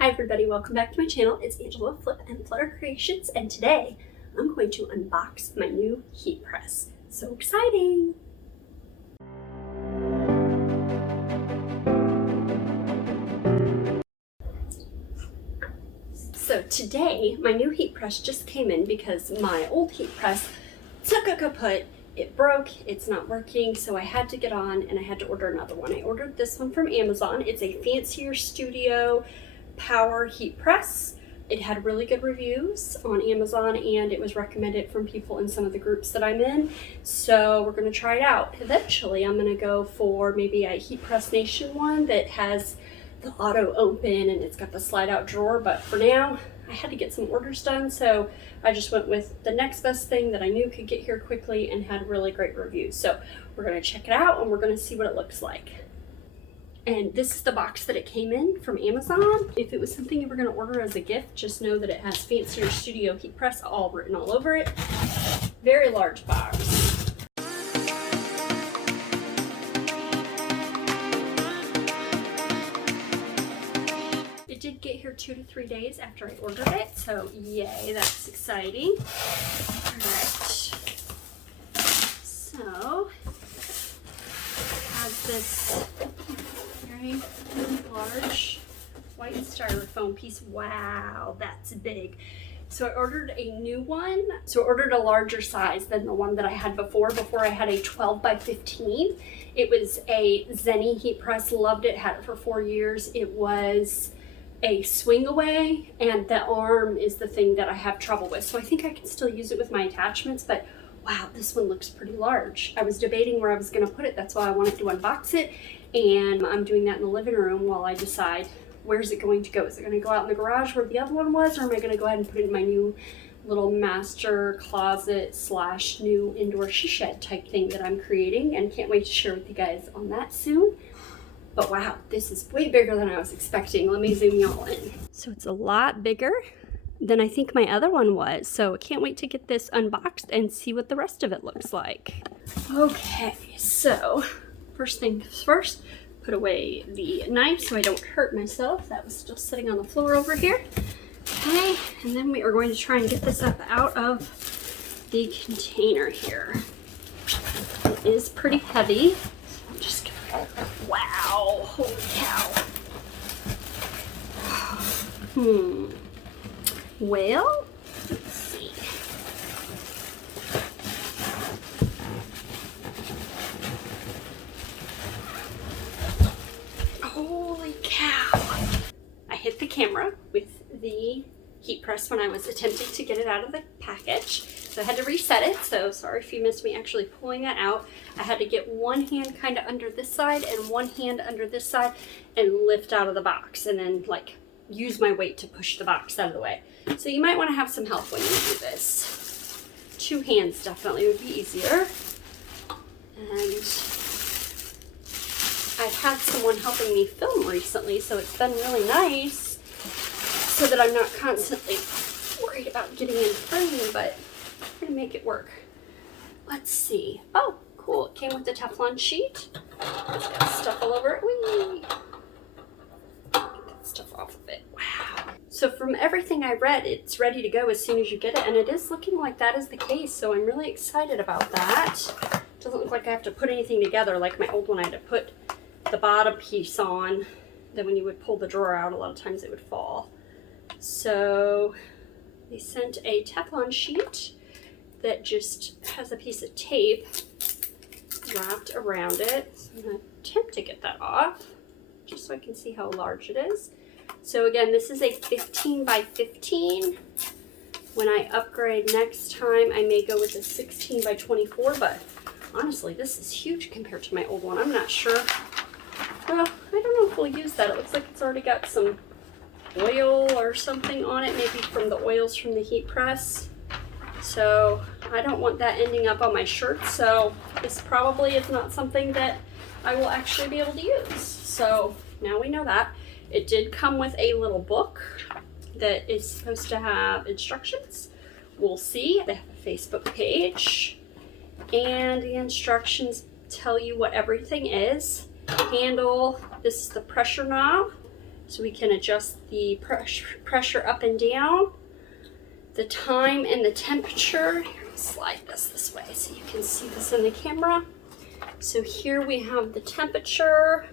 Hi everybody, welcome back to my channel. It's Angela Flip and Flutter Creations, and today I'm going to unbox my new heat press. So exciting! So today, my new heat press just came in because my old heat press took a kaput. It broke, it's not working, so I had to get on and I had to order another one. I ordered this one from Amazon. It's a Fancierstudio power heat press. It had really good reviews on Amazon and it was recommended from people in some of the groups that I'm in. So we're going to try it out. Eventually I'm going to go for maybe a Heat Press Nation one that has the auto open and it's got the slide out drawer, but for now I had to get some orders done, so I just went with the next best thing that I knew could get here quickly and had really great reviews. So we're going to check it out and we're going to see what it looks like. And this is the box that it came in from Amazon. If it was something you were going to order as a gift, just know that it has Fancierstudio heat press all written all over it. Very large box. It did get here 2 to 3 days after I ordered it, so yay, that's exciting. All right. So, it has this very large white styrofoam piece. Wow, that's big. So I ordered a new one. So I ordered a larger size than the one that I had before. Before I had a 12 by 15. It was a Zenny heat press. Loved it. Had it for 4 years. It was a swing away, and the arm is the thing that I have trouble with. So I think I can still use it with my attachments, but wow, this one looks pretty large. I was debating where I was going to put it. That's why I wanted to unbox it. And I'm doing that in the living room while I decide where's it going to go. Is it going to go out in the garage where the other one was, or am I going to go ahead and put it in my new little master closet slash new indoor she shed type thing that I'm creating, and can't wait to share with you guys on that soon. But wow, this is way bigger than I was expecting. Let me zoom y'all in. So it's a lot bigger than I think my other one was. So I can't wait to get this unboxed and see what the rest of it looks like. Okay, so first things first, put away the knife so I don't hurt myself. That was still sitting on the floor over here. Okay, and then we are going to try and get this up out of the container here. It is pretty heavy. So I'm just gonna, wow, holy cow. Well, let's see. Holy cow. I hit the camera with the heat press when I was attempting to get it out of the package. So I had to reset it. So sorry if you missed me actually pulling that out. I had to get one hand kind of under this side and one hand under this side and lift out of the box, and then like use my weight to push the box out of the way. So you might want to have some help when you do this. 2 hands definitely would be easier. And I've had someone helping me film recently, so it's been really nice so that I'm not constantly worried about getting in frame, but I'm going to make it work. Let's see. Oh, cool. It came with the Teflon sheet. It's got stuff all over it. Whee! Get that stuff off of it. Wow. So from everything I read, it's ready to go as soon as you get it, and it is looking like that is the case, so I'm really excited about that. It doesn't look like I have to put anything together like my old one. I had to put the bottom piece on, then when you would pull the drawer out, a lot of times it would fall. So they sent a Teflon sheet that just has a piece of tape wrapped around it. So I'm going to attempt to get that off just so I can see how large it is. So again, this is a 15 by 15. When I upgrade next time, I may go with a 16 by 24, but honestly, this is huge compared to my old one. I'm not sure. Well, I don't know if we'll use that. It looks like it's already got some oil or something on it, maybe from the oils from the heat press. So I don't want that ending up on my shirt, so this probably is not something that I will actually be able to use. So now we know that. It did come with a little book that is supposed to have instructions. We'll see. They have a Facebook page, and the instructions tell you what everything is. Handle, this is the pressure knob, so we can adjust the pressure up and down, the time and the temperature. Here, I'll slide this way so you can see this in the camera. So here we have the temperature.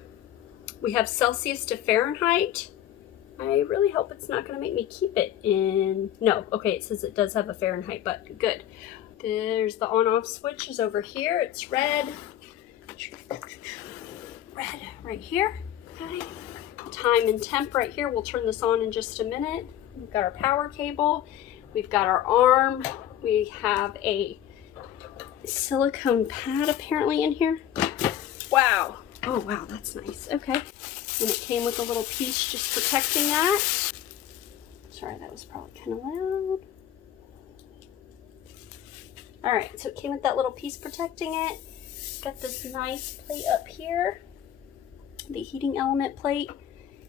We have Celsius to Fahrenheit. I really hope it's not going to make me keep it in. No, okay, it says it does have a Fahrenheit, but good. There's the on-off switch is over here. It's red. Red right here. Okay. Time and temp right here. We'll turn this on in just a minute. We've got our power cable. We've got our arm. We have a silicone pad apparently in here. Wow. Oh, wow, that's nice. Okay. And it came with a little piece just protecting that. Sorry, that was probably kind of loud. All right, so it came with that little piece protecting it. Got this nice plate up here, the heating element plate,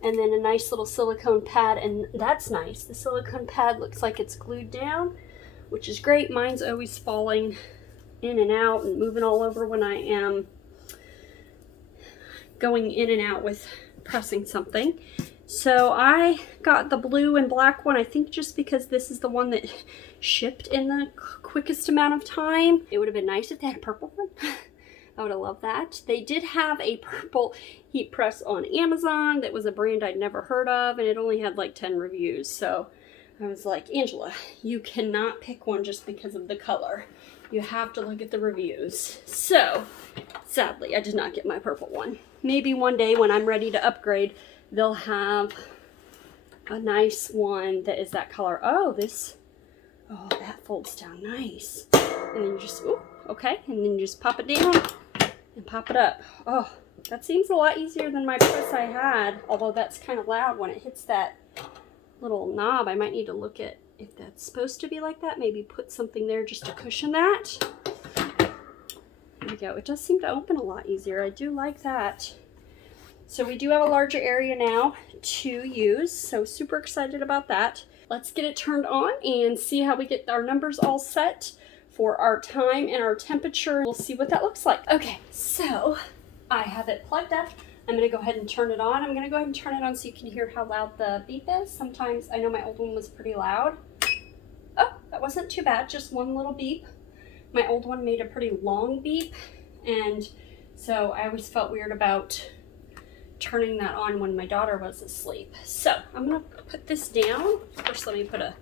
and then a nice little silicone pad, and that's nice. The silicone pad looks like it's glued down, which is great. Mine's always falling in and out and moving all over when I am going in and out with pressing something. So I got the blue and black one, I think just because this is the one that shipped in the quickest amount of time. It would have been nice if they had a purple one. I would have loved that. They did have a purple heat press on Amazon that was a brand I'd never heard of, and it only had like 10 reviews. So I was like, Angela, you cannot pick one just because of the color. You have to look at the reviews. So sadly, I did not get my purple one. Maybe one day when I'm ready to upgrade, they'll have a nice one that is that color. Oh, that folds down nice. And then you just, ooh, okay. And then you just pop it down and pop it up. Oh, that seems a lot easier than my press I had. Although that's kind of loud when it hits that little knob. I might need to look at if that's supposed to be like that. Maybe put something there just to cushion that. There we go. It does seem to open a lot easier. I do like that. So we do have a larger area now to use, so super excited about that. Let's get it turned on and see how we get our numbers all set for our time and our temperature. We'll see what that looks like. Okay, so I have it plugged up. I'm gonna go ahead and turn it on. I'm gonna go ahead and turn it on so you can hear how loud the beep is. Sometimes, I know my old one was pretty loud. Oh, that wasn't too bad, just one little beep. My old one made a pretty long beep, and so I always felt weird about turning that on when my daughter was asleep. So I'm gonna put this down. First, let me put a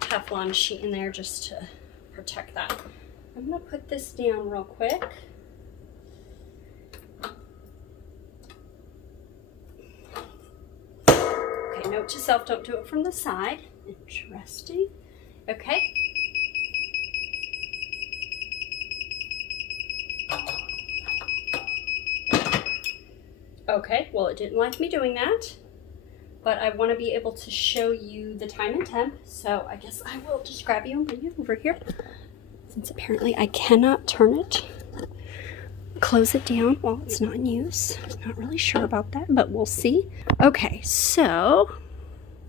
Teflon sheet in there just to protect that. I'm gonna put this down real quick. Okay, note to self, don't do it from the side. Interesting. Okay. Okay, well, it didn't like me doing that, but I want to be able to show you the time and temp, so I guess I will just grab you and bring you over here, since apparently I cannot turn it, close it down while it's not in use. I'm not really sure about that, but we'll see. Okay, so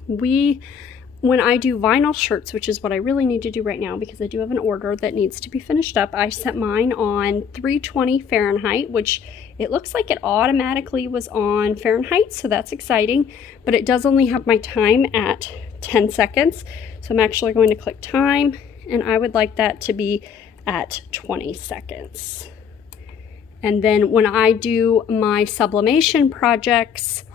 when I do vinyl shirts, which is what I really need to do right now because I do have an order that needs to be finished up, I set mine on 320 Fahrenheit, which it looks like it automatically was on Fahrenheit, so that's exciting, but it does only have my time at 10 seconds. So I'm actually going to click time, and I would like that to be at 20 seconds. And then when I do my sublimation projects,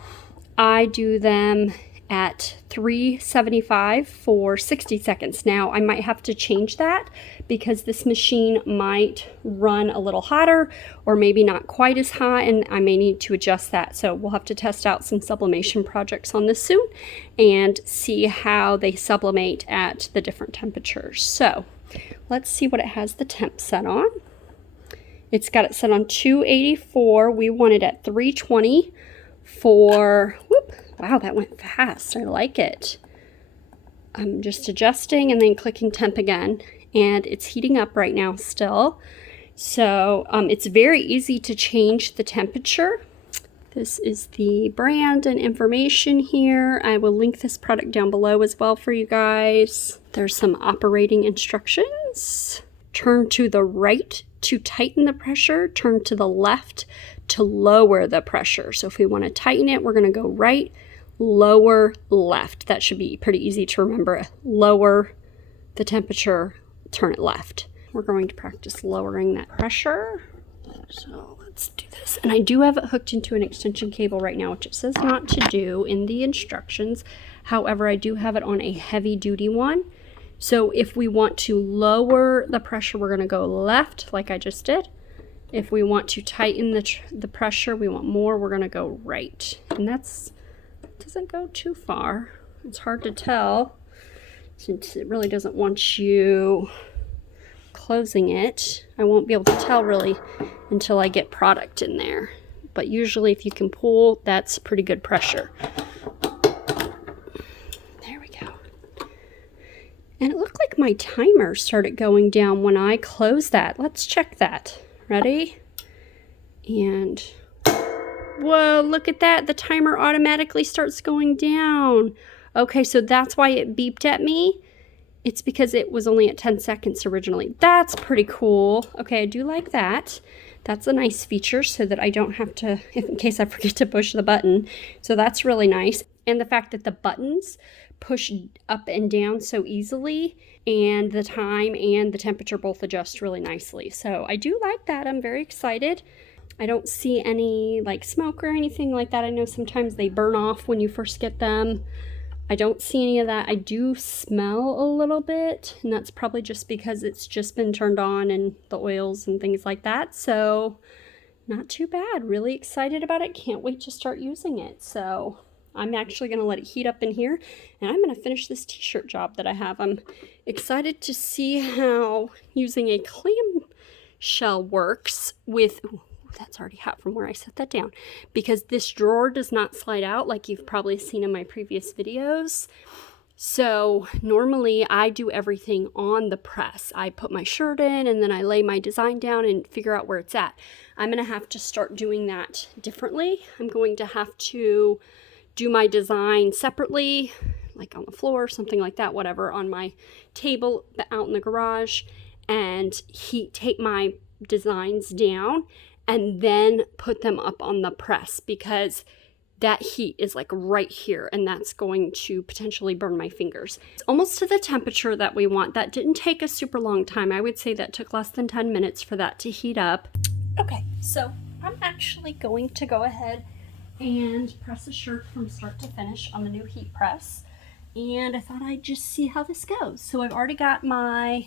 I do them at 375 for 60 seconds. Now I might have to change that because this machine might run a little hotter or maybe not quite as hot, and I may need to adjust that. So we'll have to test out some sublimation projects on this soon and see how they sublimate at the different temperatures. So let's see what it has the temp set on. It's got it set on 284. We want it at 320 for, whoop, wow, that went fast. I like it. I'm just adjusting and then clicking temp again, and it's heating up right now still. So it's very easy to change the temperature. This is the brand and information here. I will link this product down below as well for you guys. There's some operating instructions. Turn to the right to tighten the pressure, turn to the left to lower the pressure. So if we want to tighten it, we're going to go right, lower left. That should be pretty easy to remember. Lower the temperature, turn it left. We're going to practice lowering that pressure. So let's do this. And I do have it hooked into an extension cable right now, which it says not to do in the instructions. However, I do have it on a heavy duty one. So if we want to lower the pressure, we're going to go left like I just did. If we want to tighten the pressure, we want more, we're going to go right. And that's doesn't go too far. It's hard to tell since it really doesn't want you closing it. I won't be able to tell really until I get product in there. But usually if you can pull, that's pretty good pressure. There we go. And it looked like my timer started going down when I closed that. Let's check that. Ready? And whoa, look at that. The timer automatically starts going down. Okay, so that's why it beeped at me. It's because it was only at 10 seconds originally. That's pretty cool. Okay, I do like that. That's a nice feature so that I don't have to, in case I forget to push the button. So that's really nice. And the fact that the buttons push up and down so easily, and the time and the temperature both adjust really nicely. So I do like that. I'm very excited. I don't see any like smoke or anything like that. I know sometimes they burn off when you first get them. I don't see any of that. I do smell a little bit, and that's probably just because it's just been turned on and the oils and things like that. So not too bad. Really excited about it. Can't wait to start using it. So I'm actually going to let it heat up in here, and I'm going to finish this t-shirt job that I have. I'm excited to see how using a clamshell works with... Ooh, that's already hot from where I set that down, because this drawer does not slide out like you've probably seen in my previous videos. So normally I do everything on the press. I put my shirt in and then I lay my design down and figure out where it's at. I'm going to have to start doing that differently. I'm going to have to do my design separately, like on the floor, something like that, whatever, on my table out in the garage, and heat tape my designs down and then put them up on the press, because that heat is like right here, and that's going to potentially burn my fingers. It's almost to the temperature that we want. That didn't take a super long time. I would say that took less than 10 minutes for that to heat up. Okay, so I'm actually going to go ahead and press a shirt from start to finish on the new heat press. And I thought I'd just see how this goes. So I've already got my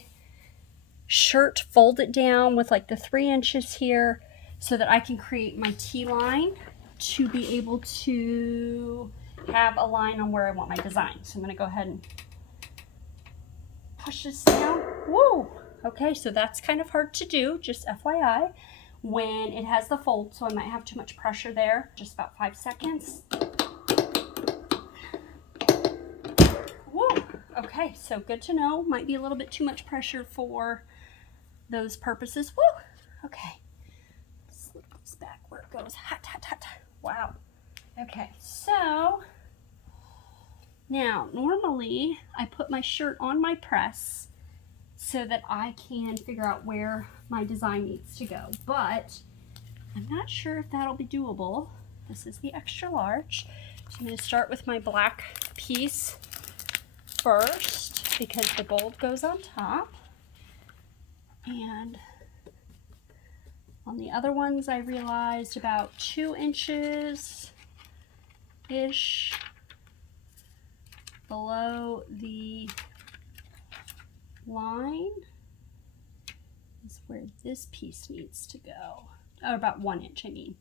shirt folded down with like the 3 inches here, so that I can create my T-line to be able to have a line on where I want my design. So I'm going to go ahead and push this down. Woo! Okay, so that's kind of hard to do, just FYI, when it has the fold, so I might have too much pressure there. Just about 5 seconds. Woo! Okay, so good to know. Might be a little bit too much pressure for those purposes. Woo! Okay. Slip this back where it goes. Hot, hot, hot. Wow. Okay, so now normally I put my shirt on my press so that I can figure out where my design needs to go, but I'm not sure if that'll be doable. This is the extra large, so I'm going to start with my black piece first because the bold goes on top, and on the other ones I realized about 2 inches-ish below the line is where this piece needs to go. Oh, about 1 inch, I mean.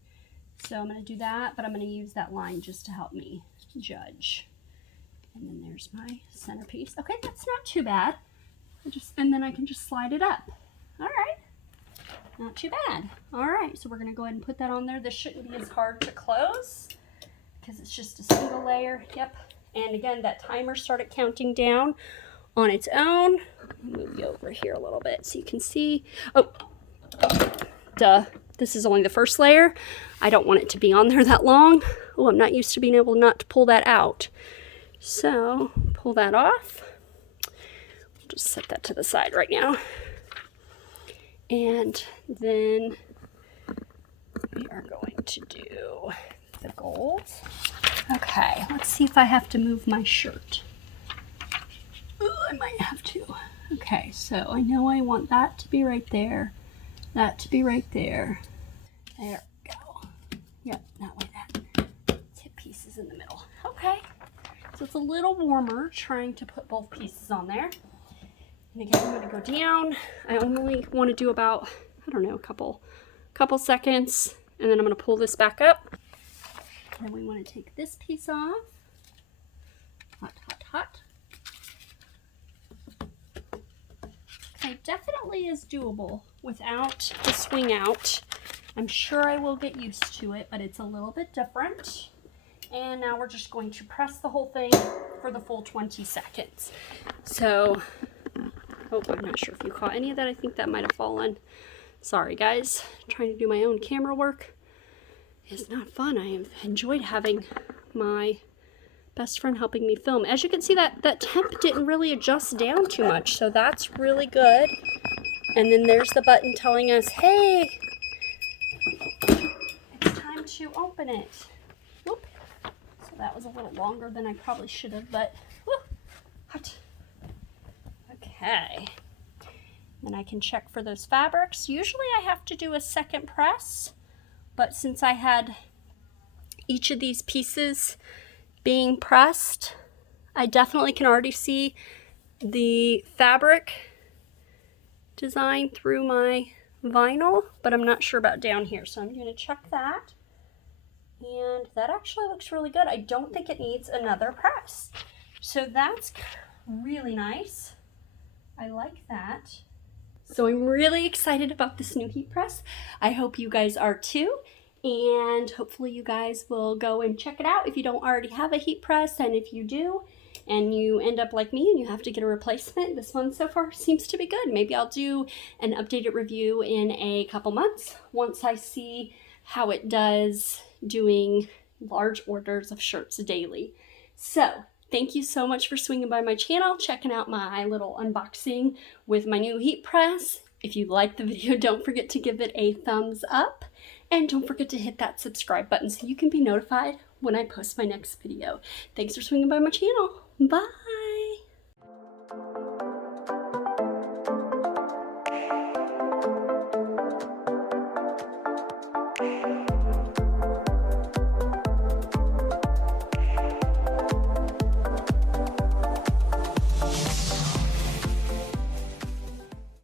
So I'm going to do that, but I'm going to use that line just to help me judge. And then there's my centerpiece. Okay, that's not too bad. And then I can just slide it up. All right. Not too bad. All right, so we're going to go ahead and put that on there. This shouldn't be as hard to close because it's just a single layer. Yep. And again, that timer started counting down on its own. Move you over here a little bit so you can see. Oh, duh. This is only the first layer. I don't want it to be on there that long. Oh, I'm not used to being able not to pull that out. So pull that off. I'll just set that to the side right now. And then we are going to do the gold. Okay, let's see if I have to move my shirt. Ooh, I might have to. Okay, so I know I want that to be right there, that to be right there. There we go. Yep, that way that tip piece is in the middle. Okay, so it's a little warmer trying to put both pieces on there. And again, I'm gonna go down. I only want to do about, I don't know, a couple seconds, and then I'm gonna pull this back up. Then we want to take this piece off. Hot, hot, hot. Okay, definitely is doable without the swing out. I'm sure I will get used to it, but it's a little bit different. And now we're just going to press the whole thing for the full 20 seconds. So, oh, I'm not sure if you caught any of that. I think that might have fallen. Sorry guys, trying to do my own camera work is not fun. I have enjoyed having my best friend helping me film. As you can see, that temp didn't really adjust down too much, so that's really good. And then there's the button telling us, hey, it's time to open it. Whoop. So that was a little longer than I probably should have, but whoop, hot. Okay. Then I can check for those fabrics. Usually I have to do a second press, but since I had each of these pieces being pressed, I definitely can already see the fabric design through my vinyl, but I'm not sure about down here, so I'm going to check that. And that actually looks really good. I don't think it needs another press. So that's really nice. I like that. So I'm really excited about this new heat press. I hope you guys are too. And hopefully you guys will go and check it out if you don't already have a heat press. And if you do, and you end up like me and you have to get a replacement, this one so far seems to be good. Maybe I'll do an updated review in a couple months once I see how it does doing large orders of shirts daily. So thank you so much for swinging by my channel, checking out my little unboxing with my new heat press. If you liked the video, don't forget to give it a thumbs up. And don't forget to hit that subscribe button so you can be notified when I post my next video. Thanks for swinging by my channel. Bye.